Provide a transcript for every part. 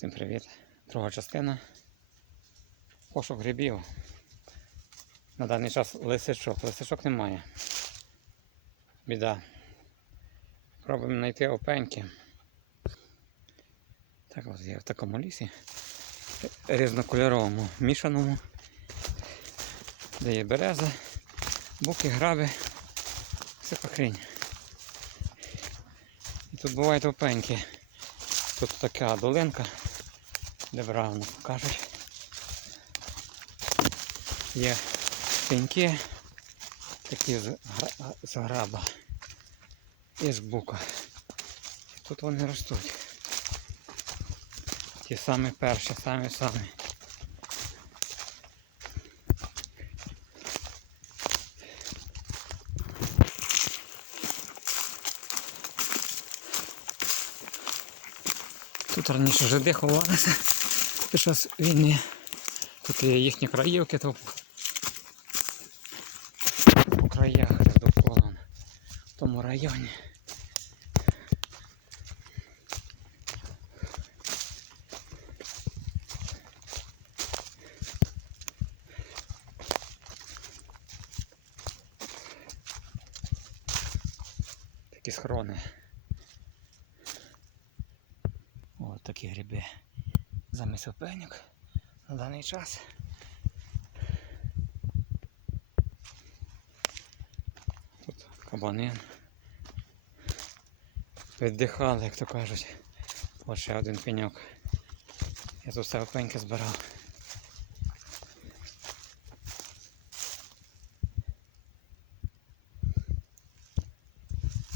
Всім привіт. Друга частина. Пошук грибів. На даний час лисичок. Лисичок немає. Біда. Пробуємо знайти опеньки. Так от я в такому лісі. Різнокольоровому, мішаному. Де є берези, буки, граби, все хрінь. І тут бувають опеньки. Тут така долинка, де бравно покажуть. Є пеньки, такі з, з граба і з бука. Тут вони ростуть. Ті самі перші, самі Тут раніше жиди ховалися під час війни. Тут є їхні краївки, то у краях довкола в тому районі. Такі схорони. Ось такі гриби замість опеньок на даний час. Тут кабанин. Віддихали, як то кажуть. Ось ще один пеньок. Я тут все опеньки збирав.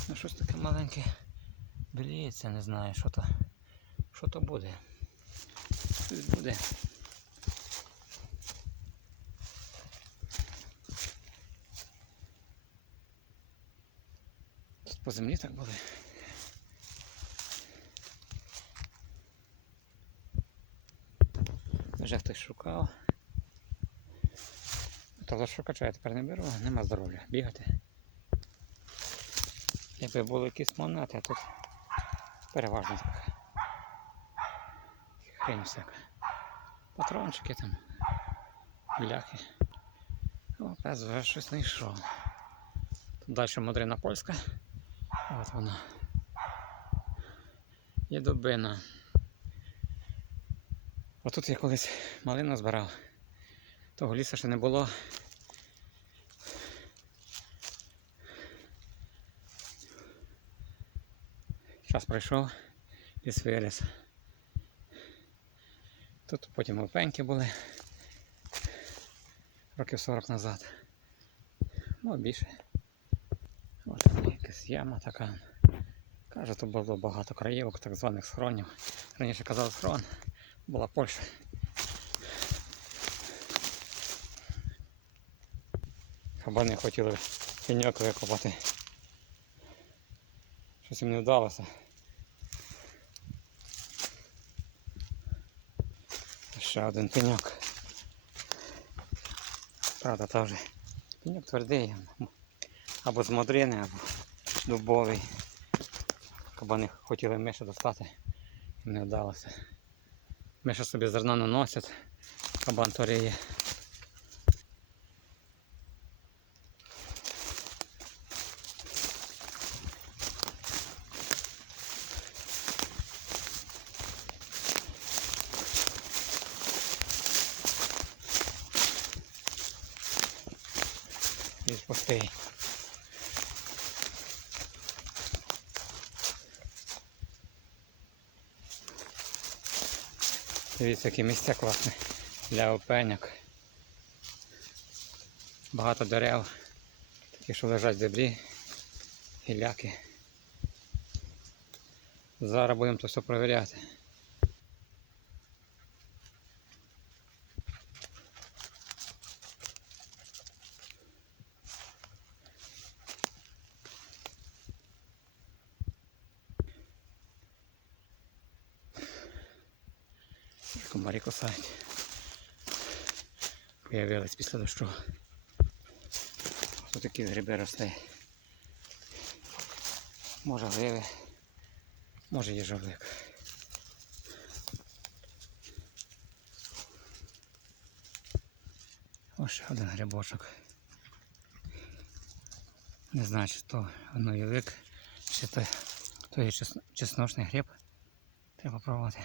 Ну щось таке маленьке біліється, не знаю, що то. Що то буде? Щось буде. Тут по землі так буде. Вже хтось шукав. То шукача я тепер не беру, нема здоров'я бігати. Якби були якісь монети, тут переважно так. Хрень всяка. Патрончики там, бляхи. О, вже щось знайшов. Тут далі модрина польська. От вона. Є дубина. Отут я колись малину збирав. Того лісу ще не було. Час пройшов, ліс виріс. Тут потім опеньки були років 40 назад. Ну, більше. Ось якась яма така. Каже, тут було багато краєвок, так званих схронів. Раніше казали схрон, була Польща. Кабани хотіли пеньок викопати. Щось їм не вдалося. Ще один пеньок. Правда, теж пеньок твердий. Або з модрини, або дубовий. Кабани хотіли миша достати, не вдалося. Миша собі зерна наносять, кабан торіє. Ліс пустий. Дивіться, які місця класні для опеньок. Багато дерев, такі, що лежать в землі, гіляки. Зараз будемо це все перевіряти. комарі кусають. Виявилось після дощу. Ось такі гриби росли. Може гриби, може їжовник. Ось ще один грибочок. Не знаю, чи то гноєвик, чи то, то є чесночний гриб. Треба пробувати.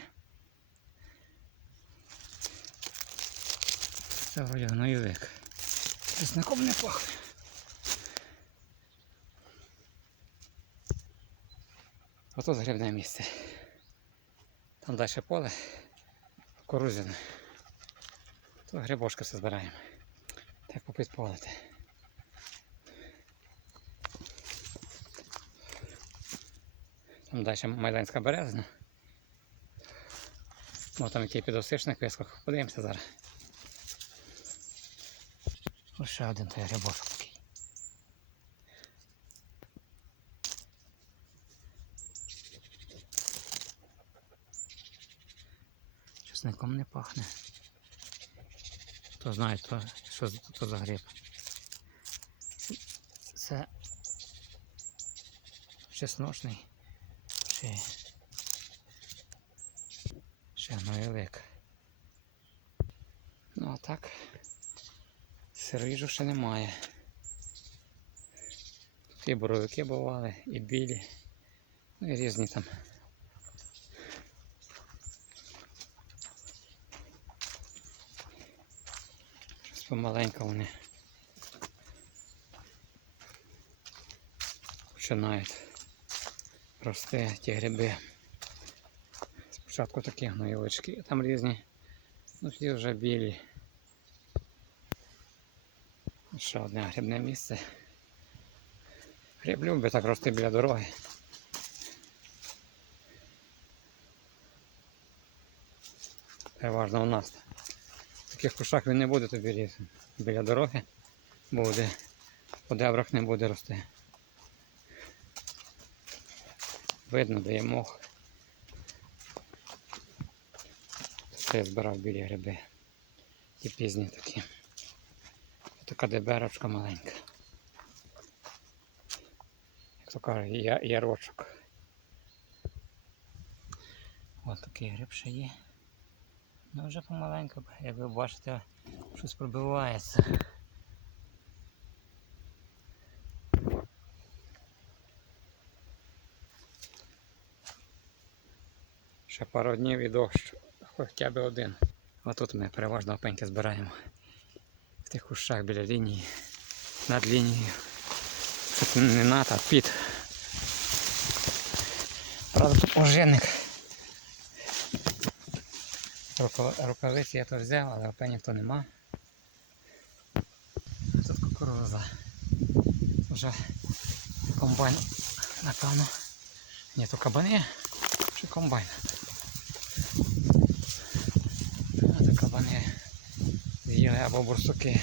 Це вроді гноєвик. Чесником не пахне. Ото грибне місце. Там далі поле, корузіне. То грибочки все збираємо. Так попідполити. Там далі майданська березна. Ну там який підосичник вискок. Подивимося зараз. Ось ще один той грибочок такий. Чесником не пахне. Хто знає, то, що то за гриб. Це чесночний чи ще гноєвик. Ну а так, сирижу ще немає. Тут і боровики бували, і білі, ну і різні там. Щось помаленько вони починають рости ті гриби. Спочатку такі гноєвички, там різні, ну ті вже білі. Ще одне грибне місце. Гриб любить так рости біля дороги. Переважно у нас. В таких кущах він не буде тобі ріс. Біля дороги буде. По дебрах не буде рости. Видно, де є мох. Це я збирав білі гриби. Ті пізні такі. Така деберочка маленька. Як то кажуть, я, ярочок. Ось такий гриб ще є. Ну вже помаленьку, як ви бачите, щось пробивається. Ще пару днів і дощ, хоча б один. А тут ми переважно опеньки збираємо в тих кущах біля лінії, над лінією. Тут не над, а під. Правда, тут ожинник. Рукавиці я то взяв, але опенів то нема. Тут кукуруза. Вже комбайн, напевно. Ні, то кабани чи комбайн. А то кабани з'їли або бурсуки.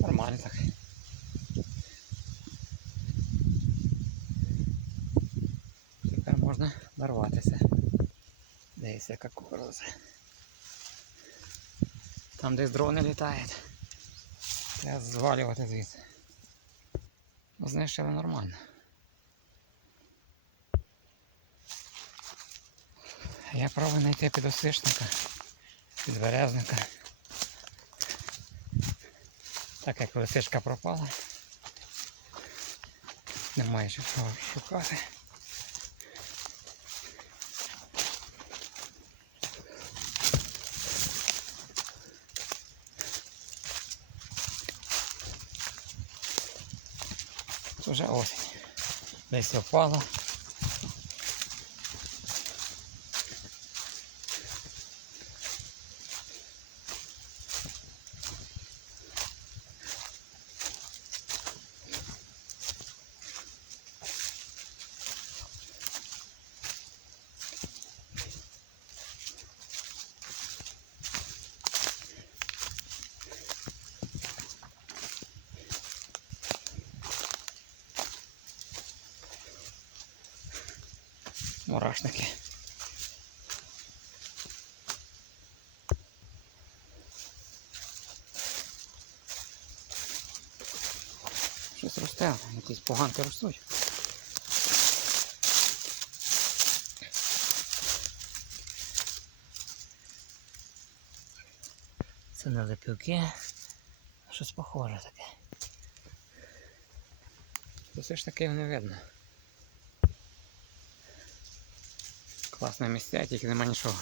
Нормально так. Тепер можна нарватися. Дивіться, яка кукуруза. Там десь дрони літають. Треба звалювати звідси. Ну, знищили нормально. Я пробую знайти підосвічника, підберезника. Так як лисичка пропала. Немає що шукати. Вже осінь. Листя впало. Мурашники. Щось росте, якісь поганки ростуть. Це не лепілки. Щось похоже таке. Все ж таки не видно. Класне місця, тільки нема нічого.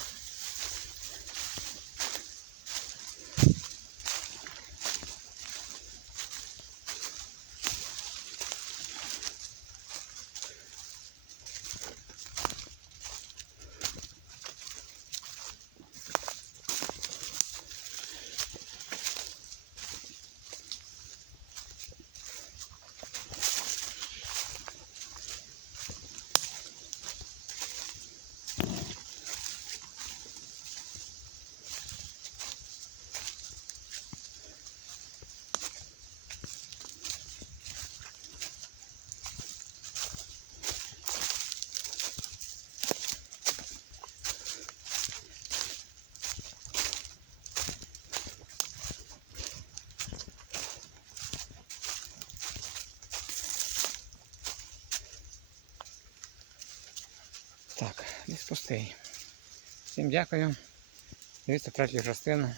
Так, ліс пустий. Всім дякую. Дивіться третю частину.